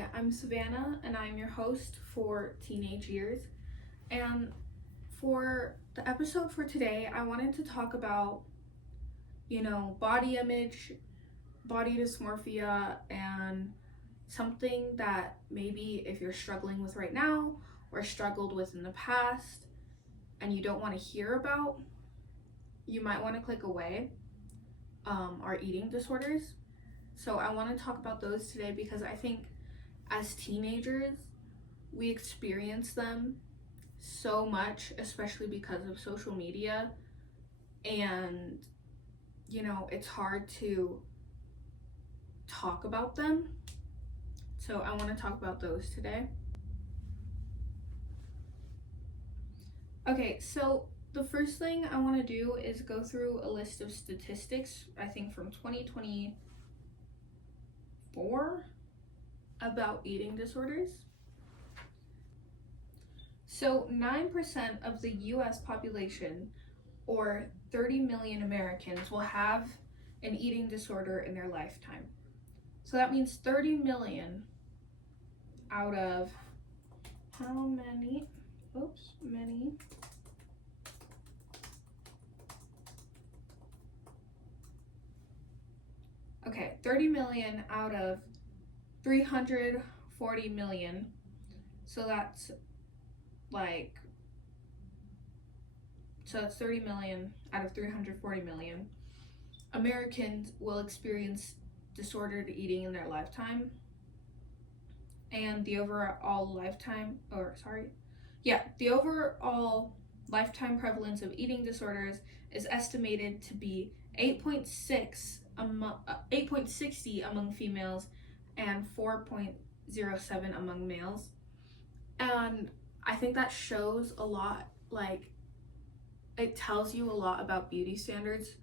Hi, I'm Savannah and I'm your host for Teenage Years. And for the episode for today, I wanted to talk about, body image, body dysmorphia, and something that maybe if you're struggling with right now or struggled with in the past and you don't want to hear about, you might want to click away, are eating disorders. So I want to talk about those today because I think as teenagers, we experience them so much, especially because of social media. And, it's hard to talk about them. So I want to talk about those today. Okay, so the first thing I want to do is go through a list of statistics, I think from 2024, about eating disorders. So 9% of the US population, or 30 million Americans, will have an eating disorder in their lifetime. So that means 30 million out of how many? Many. Okay, 30 million out of 340 million. So that's 30 million out of 340 million Americans will experience disordered eating in their lifetime. And the overall lifetime prevalence of eating disorders is estimated to be 8.60 among females and 4.07 among males. And I think that shows a lot, it tells you a lot about beauty standards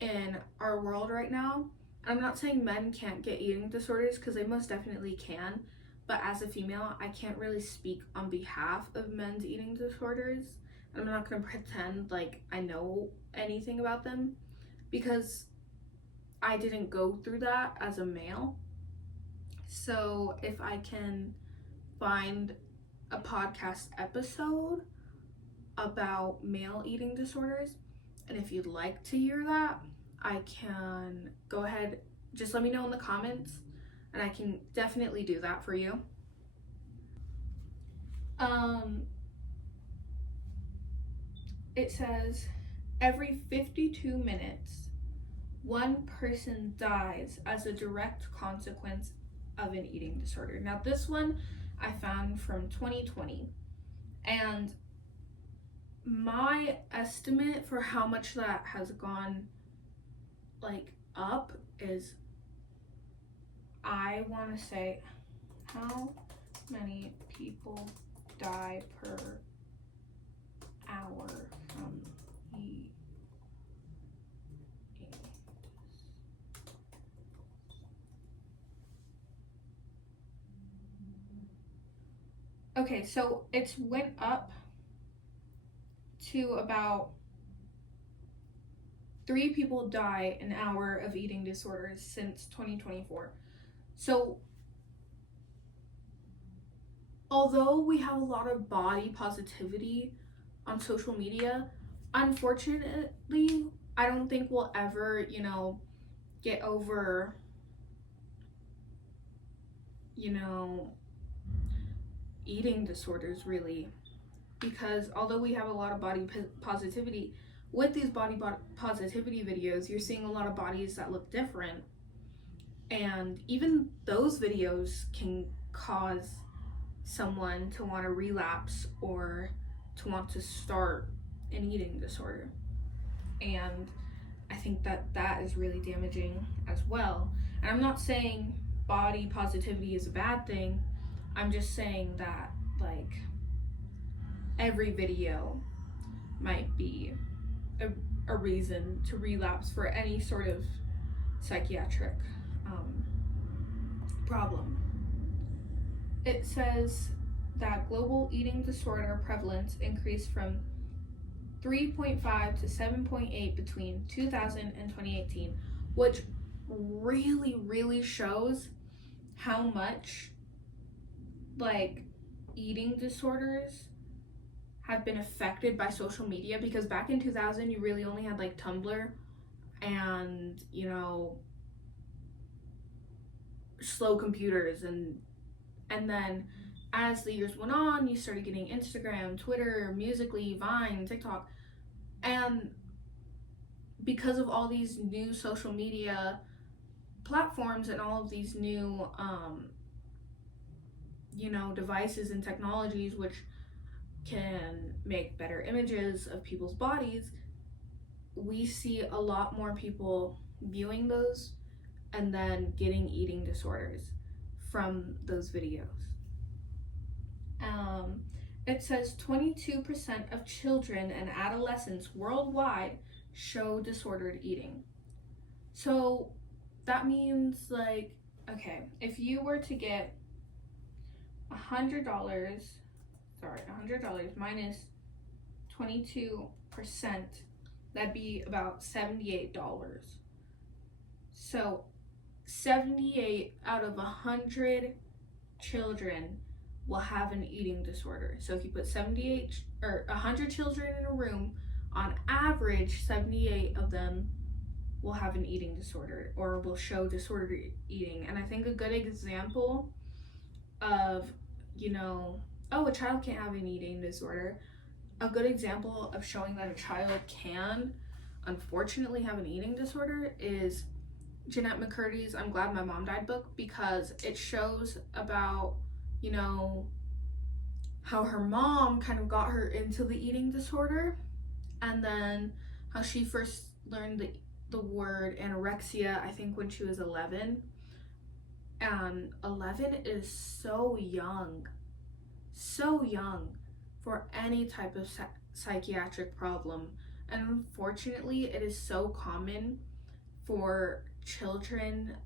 in our world right now. I'm not saying men can't get eating disorders, because they most definitely can, but as a female, I can't really speak on behalf of men's eating disorders. I'm not going to pretend like I know anything about them, because I didn't go through that as a male. So if I can find a podcast episode about male eating disorders, and if you'd like to hear that, I can go ahead, just let me know in the comments, and I can definitely do that for you. It says every 52 minutes, one person dies as a direct consequence of an eating disorder. Now this one I found from 2020, and my estimate for how much that has gone up is, I want to say, how many people die per hour from eating. Okay, so it's went up to about 3 people die an hour of eating disorders since 2024. So although we have a lot of body positivity on social media, unfortunately, I don't think we'll ever, get over, eating disorders, really. Because although we have a lot of body positivity, with these body positivity videos, you're seeing a lot of bodies that look different. And even those videos can cause someone to want to relapse or to want to start an eating disorder. And I think that is really damaging as well. And I'm not saying body positivity is a bad thing. I'm just saying that, every video might be a reason to relapse for any sort of psychiatric problem. It says that global eating disorder prevalence increased from 3.5 to 7.8 between 2000 and 2018, which really shows how much like eating disorders have been affected by social media, because back in 2000 you really only had like Tumblr and, you know, slow computers, and then as the years went on you started getting Instagram, Twitter, Musical.ly, Vine, TikTok, and because of all these new social media platforms and all of these new you know, devices and technologies which can make better images of people's bodies, we see a lot more people viewing those and then getting eating disorders from those videos. It says 22% of children and adolescents worldwide show disordered eating. So that means, like, okay, if you were to get $100 minus 22%, that'd be about $78. So 78 out of 100 children will have an eating disorder. So if you put 78 or 100 children in a room, on average 78 of them will have an eating disorder or will show disordered eating. And I think a good example of, you know, oh, a child can't have an eating disorder, a good example of showing that a child can unfortunately have an eating disorder is Jeanette McCurdy's I'm Glad My Mom Died book, because it shows about, you know, how her mom kind of got her into the eating disorder, and then how she first learned the word anorexia, I think when she was 11. And 11 is so young for any type of psychiatric problem. And unfortunately, it is so common for children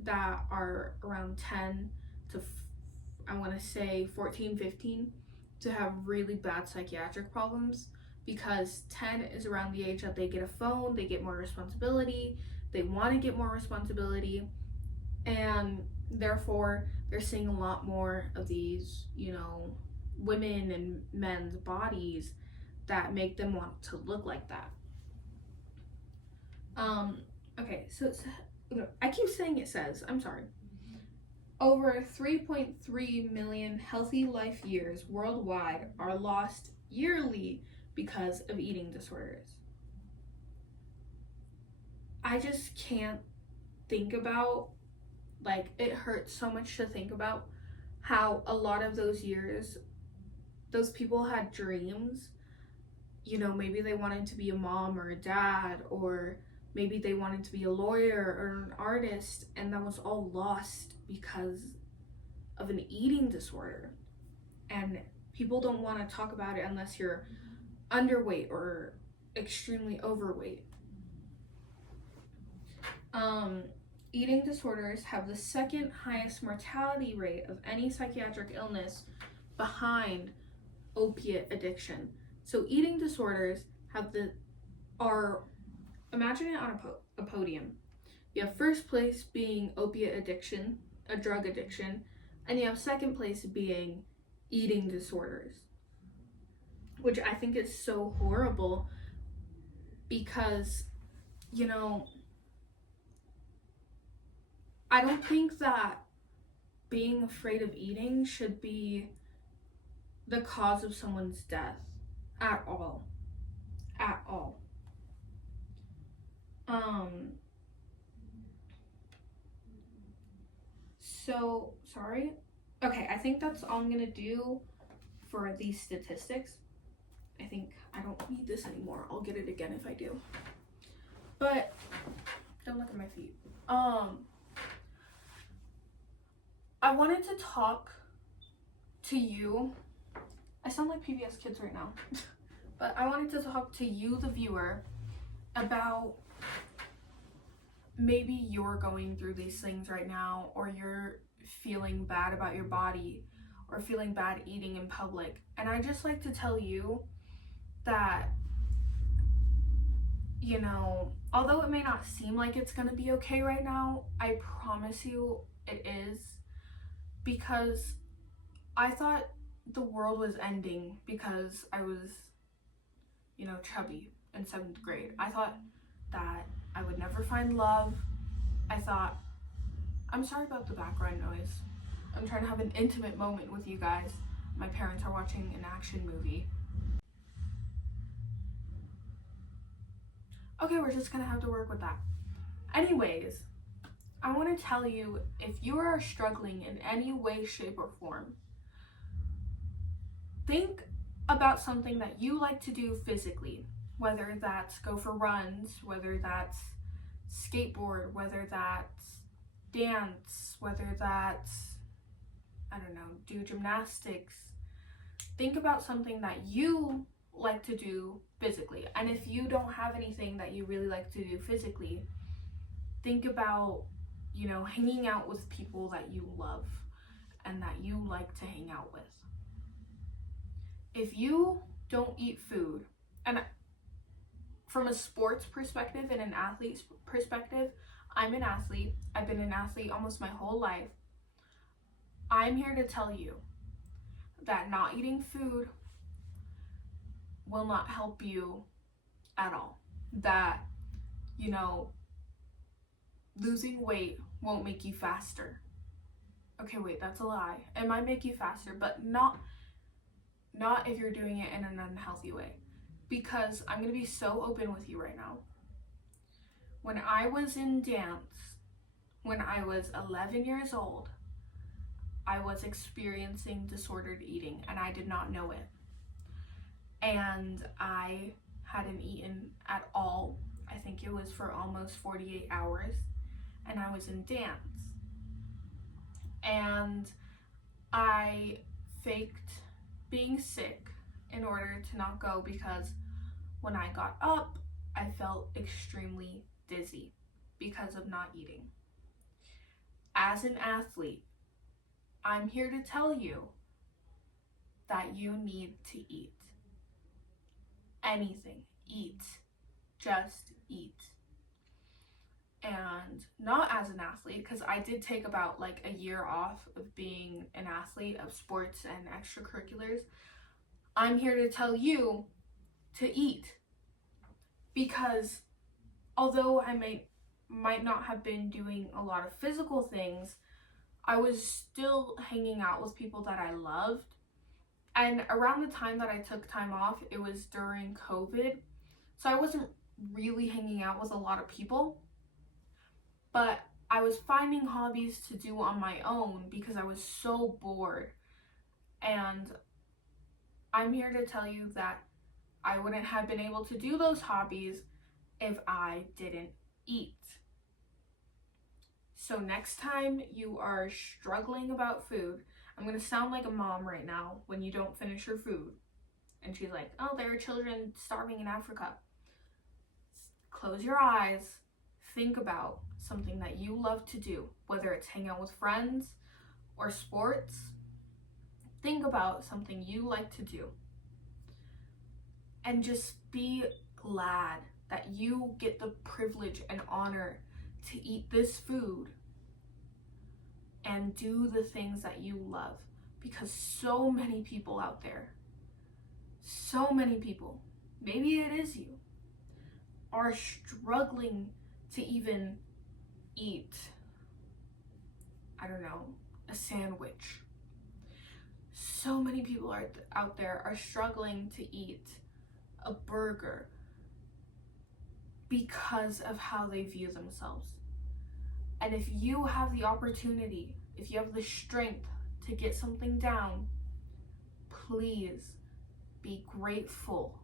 that are around 10 to I want to say 14, 15 to have really bad psychiatric problems, because 10 is around the age that they get a phone, they get more responsibility, they want to get more responsibility, and therefore they're seeing a lot more of these, you know, women and men's bodies that make them want to look like that. Okay, so I keep saying it says, I'm sorry. Over 3.3 million healthy life years worldwide are lost yearly because of eating disorders. I just can't think about, like, it hurts so much to think about how a lot of those years, those people had dreams. You know, maybe they wanted to be a mom or a dad, or maybe they wanted to be a lawyer or an artist, and that was all lost because of an eating disorder. And people don't want to talk about it unless you're underweight or extremely overweight. Eating disorders have the second highest mortality rate of any psychiatric illness behind opiate addiction. So eating disorders imagine it on a podium. You have first place being opiate addiction, a drug addiction, and you have second place being eating disorders, which I think is so horrible, because, you know, I don't think that being afraid of eating should be the cause of someone's death at all. So, sorry. Okay, I think that's all I'm gonna do for these statistics. I think I don't need this anymore. I'll get it again if I do. But, don't look at my feet. I wanted to talk to you. I sound like PBS Kids right now. But I wanted to talk to you, the viewer, about maybe you're going through these things right now, or you're feeling bad about your body, or feeling bad eating in public. And I just like to tell you that, you know, although it may not seem like it's gonna be okay right now, I promise you it is, because I thought the world was ending because I was, chubby in 7th grade. I thought that I would never find love. I thought, I'm sorry about the background noise. I'm trying to have an intimate moment with you guys. My parents are watching an action movie. Okay, we're just gonna have to work with that. Anyways, I want to tell you, if you are struggling in any way, shape, or form, think about something that you like to do physically, whether that's go for runs, whether that's skateboard, whether that's dance, whether that's, do gymnastics. Think about something that you like to do physically. And if you don't have anything that you really like to do physically, think about, hanging out with people that you love and that you like to hang out with. If you don't eat food, and from a sports perspective and an athlete's perspective, I'm an athlete. I've been an athlete almost my whole life. I'm here to tell you that not eating food will not help you at all. That, losing weight won't make you faster. Okay, wait, that's a lie. It might make you faster, but not if you're doing it in an unhealthy way. Because I'm going to be so open with you right now. When I was in dance, when I was 11 years old, I was experiencing disordered eating, and I did not know it. And I hadn't eaten at all. I think it was for almost 48 hours, and I was in dance. And I faked being sick in order to not go, because when I got up, I felt extremely dizzy because of not eating. As an athlete, I'm here to tell you that you need to eat. Anything. Eat. Just eat. And not as an athlete, because I did take about a year off of being an athlete of sports and extracurriculars. I'm here to tell you to eat. Because although I might not have been doing a lot of physical things, I was still hanging out with people that I loved. And around the time that I took time off, it was during COVID. So I wasn't really hanging out with a lot of people. But I was finding hobbies to do on my own because I was so bored. And I'm here to tell you that I wouldn't have been able to do those hobbies if I didn't eat. So next time you are struggling about food, I'm going to sound like a mom right now when you don't finish your food. And she's like, oh, there are children starving in Africa. Close your eyes. Think about something that you love to do, whether it's hang out with friends or sports. Think about something you like to do. And just be glad that you get the privilege and honor to eat this food and do the things that you love. Because so many people out there, so many people, maybe it is you, are struggling to even eat, a sandwich. So many people out there are struggling to eat a burger because of how they view themselves. And if you have the opportunity, if you have the strength to get something down, please be grateful.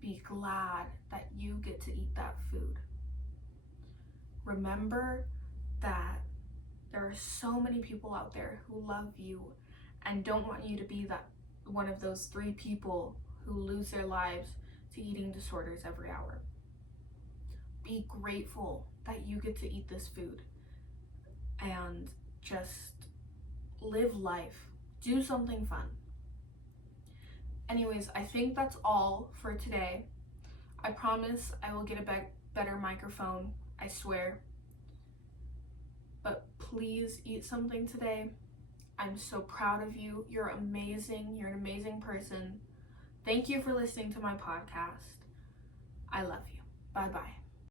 Be glad that you get to eat that food. Remember that there are so many people out there who love you and don't want you to be that one of those 3 people who lose their lives to eating disorders every hour. Be grateful that you get to eat this food and just live life. Do something fun. Anyways, I think that's all for today. I promise I will get a better microphone, I swear. But please eat something today I'm so proud of you. You're amazing. You're an amazing person. Thank you for listening to my podcast. I love you. Bye-bye.